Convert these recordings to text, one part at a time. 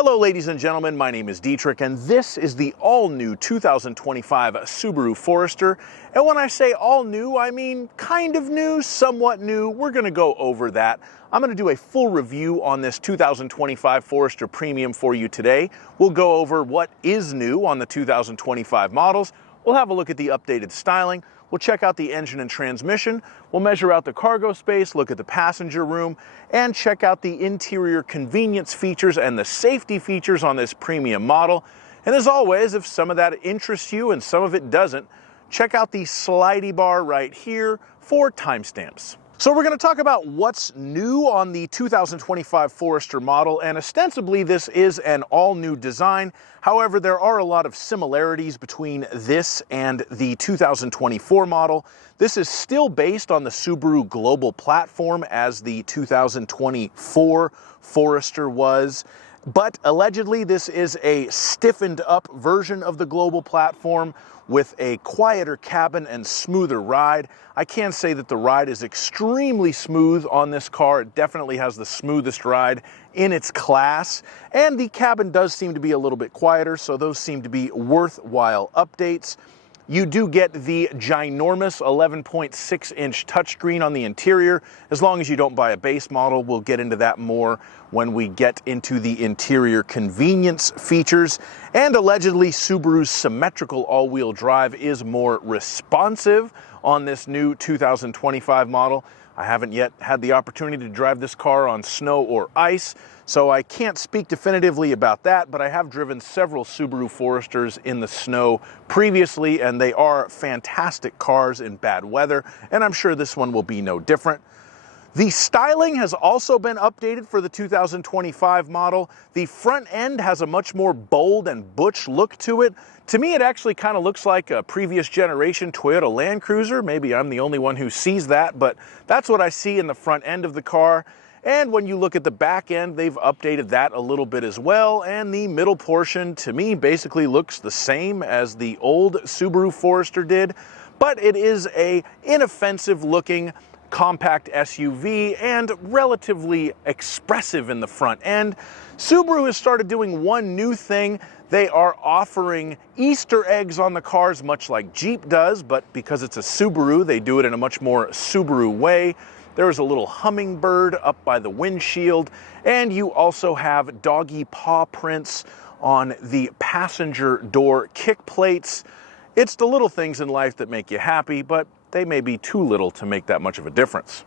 Hello ladies and gentlemen, my name is Dietrich and this is the all-new 2025 Subaru Forester. And when I say all new, I mean kind of new, somewhat new. We're going to go over that. I'm going to do a full review on this 2025 Forester Premium for you today. We'll go over what is new on the 2025 models. We'll have a look at the updated styling. We'll check out the engine and transmission, we'll measure out the cargo space, look at the passenger room, and check out the interior convenience features and the safety features on this premium model. And as always, if some of that interests you and some of it doesn't, check out the slidey bar right here for timestamps. So we're going to talk about what's new on the 2025 Forester model, and ostensibly this is an all-new design. However, there are a lot of similarities between this and the 2024 model. This is still based on the Subaru global platform as the 2024 Forester was. But allegedly, this is a stiffened up version of the global platform with a quieter cabin and smoother ride. I can say that the ride is extremely smooth on this car. It definitely has the smoothest ride in its class. And the cabin does seem to be a little bit quieter, so those seem to be worthwhile updates. You do get the ginormous 11.6-inch touchscreen on the interior, as long as you don't buy a base model. We'll get into that more when we get into the interior convenience features. And allegedly, Subaru's Symmetrical all-wheel drive is more responsive on this new 2025 model. I haven't yet had the opportunity to drive this car on snow or ice, so I can't speak definitively about that, but I have driven several Subaru Foresters in the snow previously, and they are fantastic cars in bad weather, and I'm sure this one will be no different. The styling has also been updated for the 2025 model. The front end has a much more bold and butch look to it. To me, it actually kind of looks like a previous generation Toyota Land Cruiser. Maybe I'm the only one who sees that, but that's what I see in the front end of the car. And when you look at the back end, they've updated that a little bit as well. And the middle portion, to me, basically looks the same as the old Subaru Forester did, but it is a inoffensive looking compact SUV and relatively expressive in the front end. Subaru has started doing one new thing. They are offering Easter eggs on the cars, much like Jeep does, but because it's a Subaru, they do it in a much more Subaru way. There is a little hummingbird up by the windshield, and you also have doggy paw prints on the passenger door kick plates. It's the little things in life that make you happy, but they may be too little to make that much of a difference.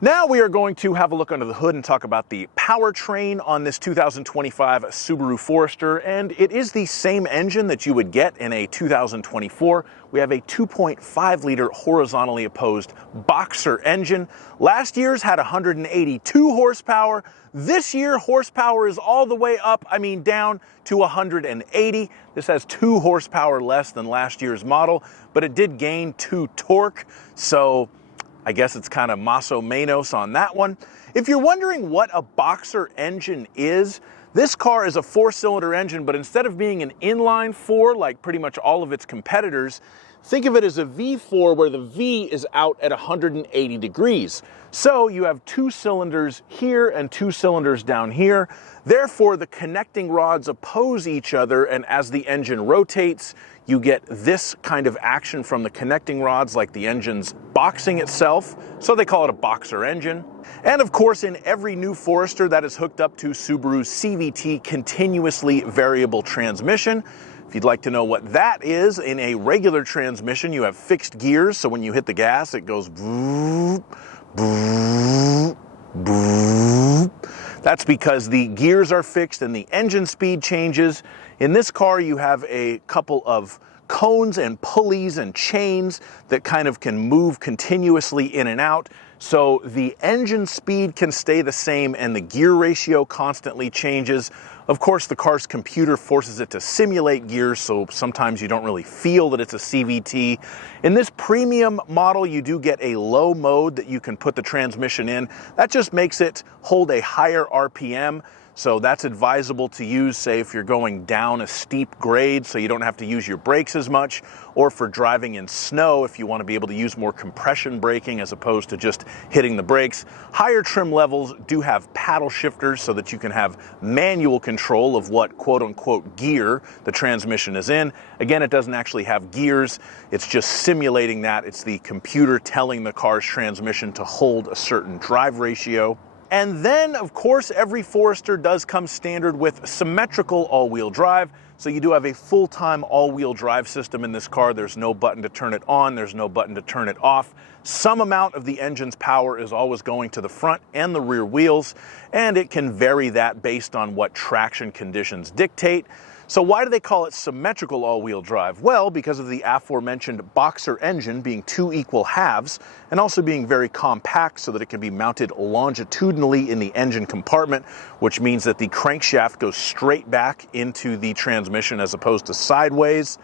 Now we are going to have a look under the hood and talk about the powertrain on this 2025 Subaru Forester, and it is the same engine that you would get in a 2024. We have a 2.5-liter horizontally opposed boxer engine. Last year's had 182 horsepower. This year, horsepower is all the way up, down to 180. This has 2 horsepower less than last year's model, but it did gain 2 torque, so I guess it's kind of más o menos on that one. If you're wondering what a boxer engine is, this car is a 4-cylinder engine, but instead of being an inline 4 like pretty much all of its competitors, think of it as a V4 where the V is out at 180 degrees. So you have 2 cylinders here and 2 cylinders down here. Therefore, the connecting rods oppose each other, and as the engine rotates, you get this kind of action from the connecting rods, like the engine's boxing itself. So they call it a boxer engine. And of course, in every new Forester that is hooked up to Subaru's CVT continuously variable transmission. If you'd like to know what that is, in a regular transmission, you have fixed gears. So when you hit the gas, it goes boop, boop, boop. That's because the gears are fixed and the engine speed changes. In this car, you have a couple of cones and pulleys and chains that kind of can move continuously in and out. So the engine speed can stay the same and the gear ratio constantly changes. Of course, the car's computer forces it to simulate gears, so sometimes you don't really feel that it's a CVT. In this premium model, you do get a low mode that you can put the transmission in. That just makes it hold a higher RPM. So that's advisable to use, say, if you're going down a steep grade so you don't have to use your brakes as much, or for driving in snow if you want to be able to use more compression braking as opposed to just hitting the brakes. Higher trim levels do have paddle shifters so that you can have manual control of what quote-unquote gear the transmission is in. Again, it doesn't actually have gears. It's just simulating that. It's the computer telling the car's transmission to hold a certain drive ratio. And then, of course, every Forester does come standard with symmetrical all-wheel drive. So you do have a full-time all-wheel drive system in this car. There's no button to turn it on. There's no button to turn it off. Some amount of the engine's power is always going to the front and the rear wheels, and it can vary that based on what traction conditions dictate. So why do they call it symmetrical all-wheel drive? Well, because of the aforementioned boxer engine being 2 equal halves, and also being very compact so that it can be mounted longitudinally in the engine compartment, which means that the crankshaft goes straight back into the transmission as opposed to sideways.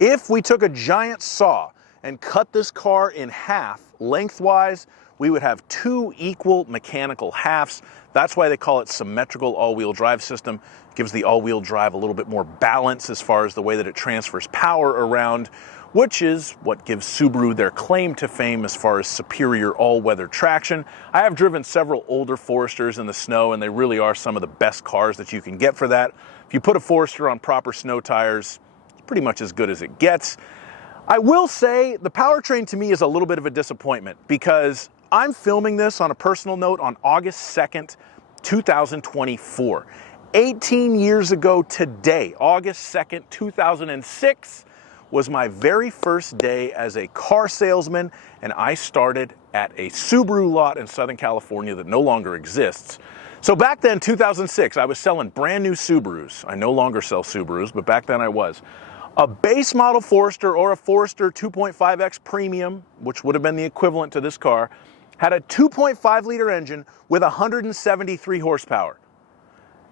If we took a giant saw and cut this car in half lengthwise, we would have 2 equal mechanical halves. That's why they call it symmetrical all-wheel drive system. It gives the all-wheel drive a little bit more balance as far as the way that it transfers power around, which is what gives Subaru their claim to fame as far as superior all-weather traction. I have driven several older Foresters in the snow, and they really are some of the best cars that you can get for that. If you put a Forester on proper snow tires, it's pretty much as good as it gets. I will say the powertrain to me is a little bit of a disappointment because I'm filming this on a personal note on August 2nd, 2024. 18 years ago today, August 2nd, 2006, was my very first day as a car salesman, and I started at a Subaru lot in Southern California that no longer exists. So back then, 2006, I was selling brand new Subarus. I no longer sell Subarus, but back then I was. A base model Forester or a Forester 2.5X Premium, which would have been the equivalent to this car, had a 2.5 liter engine with 173 horsepower.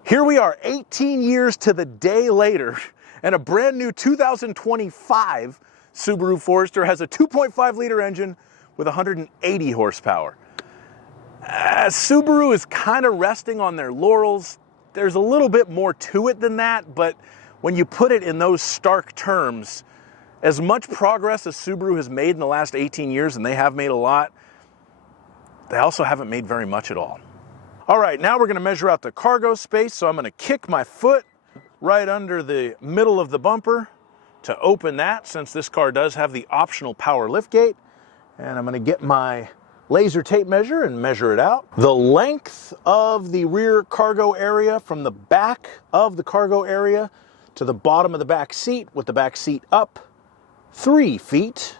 Here we are 18 years to the day later, and a brand new 2025 Subaru Forester has a 2.5 liter engine with 180 horsepower. Subaru is kind of resting on their laurels. There's a little bit more to it than that, but when you put it in those stark terms, as much progress as Subaru has made in the last 18 years, and they have made a lot, they also haven't made very much at all. All right, now we're going to measure out the cargo space, so I'm going to kick my foot right under the middle of the bumper to open that, since this car does have the optional power liftgate. And I'm going to get my laser tape measure and measure it out. The length of the rear cargo area from the back of the cargo area to the bottom of the back seat, with the back seat up, 3 feet.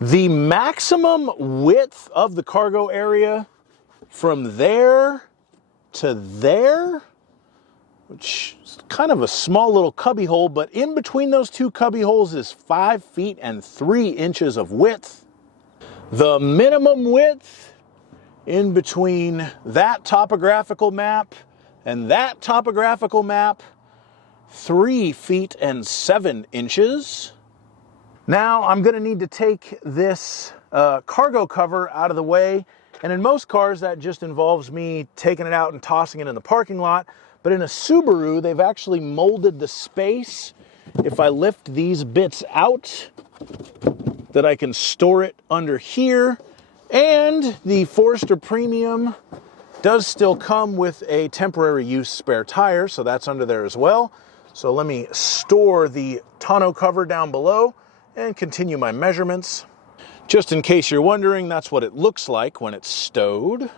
The maximum width of the cargo area from there to there, which is kind of a small little cubby hole, but in between those 2 cubby holes is 5 feet and 3 inches of width. The minimum width in between that topographical map and that topographical map, 3 feet and 7 inches. Now I'm going to need to take this cargo cover out of the way, and in most cars that just involves me taking it out and tossing it in the parking lot, but in a Subaru they've actually molded the space, if I lift these bits out, that I can store it under here. And the Forester Premium does still come with a temporary use spare tire, so that's under there as well. So let me store the tonneau cover down below and continue my measurements. Just in case you're wondering, that's what it looks like when it's stowed.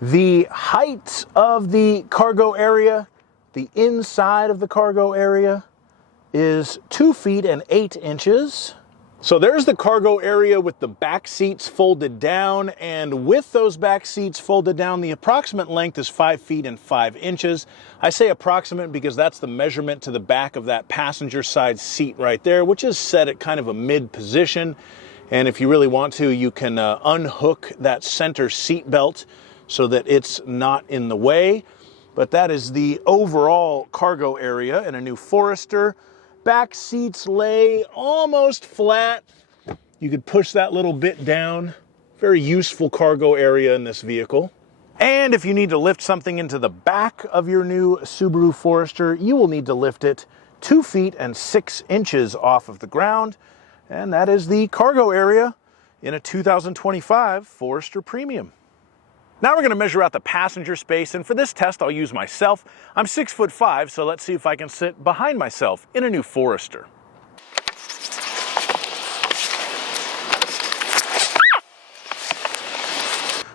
The height of the cargo area, the inside of the cargo area, is 2 feet and 8 inches. So there's the cargo area with the back seats folded down, and with those back seats folded down, the approximate length is 5 feet and 5 inches. I say approximate because that's the measurement to the back of that passenger side seat right there, which is set at kind of a mid position. And if you really want to, you can unhook that center seat belt so that it's not in the way. But that is the overall cargo area in a new Forester. Back seats lay almost flat. You could push that little bit down. Very useful cargo area in this vehicle. And if you need to lift something into the back of your new Subaru Forester, you will need to lift it 2 feet and 6 inches off of the ground. And that is the cargo area in a 2025 Forester Premium. Now we're going to measure out the passenger space, and for this test I'll use myself. I'm 6'5", so let's see if I can sit behind myself in a new Forester.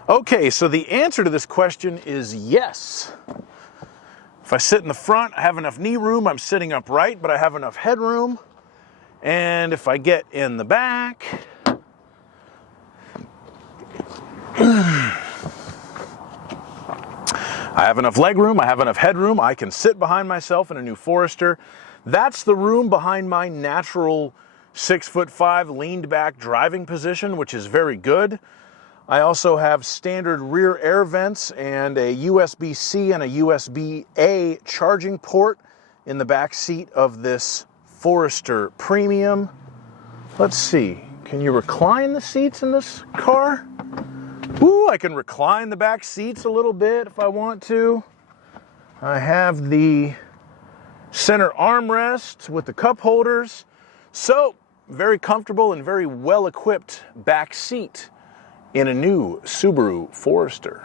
Okay, so the answer to this question is yes. If I sit in the front, I have enough knee room, I'm sitting upright, but I have enough headroom. And if I get in the back, I have enough leg room, I have enough headroom, I can sit behind myself in a new Forester. That's the room behind my natural 6'5" leaned back driving position, which is very good. I also have standard rear air vents and a USB-C and a USB-A charging port in the back seat of this Forester Premium. Let's see, can you recline the seats in this car? Ooh, I can recline the back seats a little bit if I want to. I have the center armrest with the cup holders. So, very comfortable and very well-equipped back seat in a new Subaru Forester.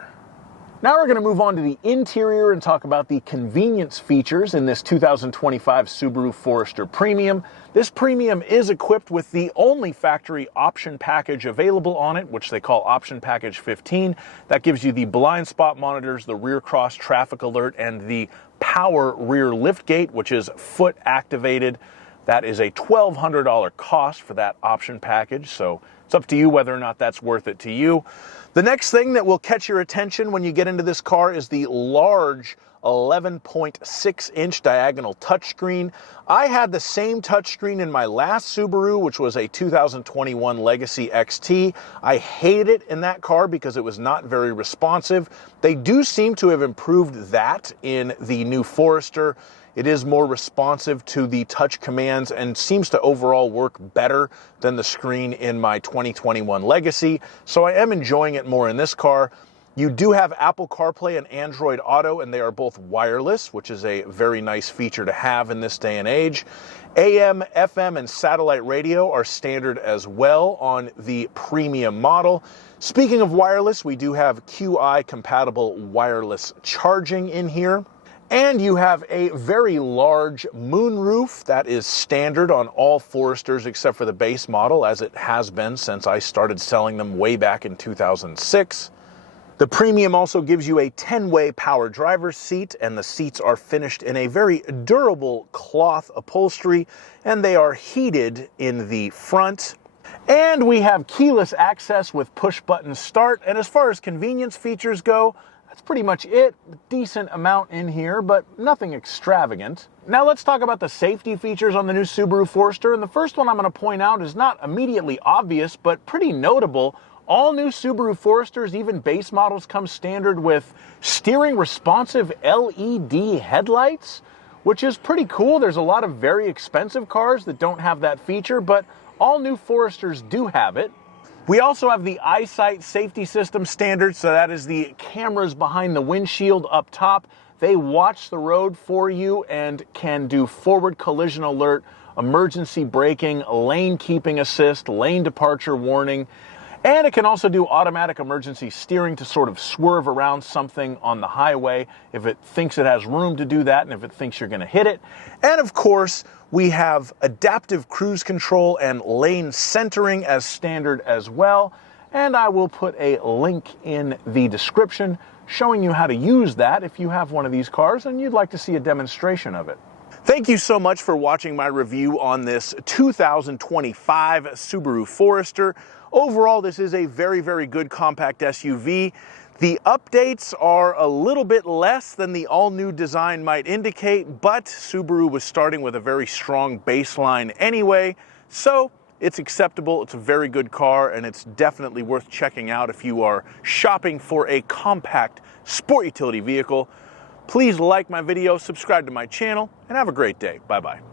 Now we're going to move on to the interior and talk about the convenience features in this 2025 Subaru Forester Premium. This Premium is equipped with the only factory option package available on it, which they call Option Package 15. That gives you the blind spot monitors, the rear cross traffic alert, and the power rear liftgate, which is foot activated. That is a $1,200 cost for that option package, so it's up to you whether or not that's worth it to you. The next thing that will catch your attention when you get into this car is the large 11.6-inch diagonal touchscreen. I had the same touchscreen in my last Subaru, which was a 2021 Legacy XT. I hated it in that car because it was not very responsive. They do seem to have improved that in the new Forester. It is more responsive to the touch commands and seems to overall work better than the screen in my 2021 Legacy, so I am enjoying it more in this car. You do have Apple CarPlay and Android Auto, and they are both wireless, which is a very nice feature to have in this day and age. AM, FM, and satellite radio are standard as well on the Premium model. Speaking of wireless, we do have QI-compatible wireless charging in here. And you have a very large moonroof that is standard on all Foresters except for the base model, as it has been since I started selling them way back in 2006. The Premium also gives you a 10-way power driver's seat, and the seats are finished in a very durable cloth upholstery, and they are heated in the front. And we have keyless access with push-button start, and as far as convenience features go, that's pretty much it. Decent amount in here, but nothing extravagant. Now let's talk about the safety features on the new Subaru Forester, and the first one I'm going to point out is not immediately obvious, but pretty notable. All new Subaru Foresters, even base models, come standard with steering responsive LED headlights, which is pretty cool. There's a lot of very expensive cars that don't have that feature, but all new Foresters do have it. We also have the Eyesight Safety Systems standard, so that is the cameras behind the windshield up top. They watch the road for you and can do forward collision alert, emergency braking, lane keeping assist, lane departure warning, and it can also do automatic emergency steering to sort of swerve around something on the highway if it thinks it has room to do that and if it thinks you're going to hit it. And of course, we have adaptive cruise control and lane centering as standard as well. And I will put a link in the description showing you how to use that if you have one of these cars and you'd like to see a demonstration of it. Thank you so much for watching my review on this 2025 Subaru Forester. Overall, this is a very, very good compact SUV. The updates are a little bit less than the all-new design might indicate, but Subaru was starting with a very strong baseline anyway, so it's acceptable. It's a very good car, and it's definitely worth checking out if you are shopping for a compact sport utility vehicle. Please like my video, subscribe to my channel, and have a great day. Bye-bye.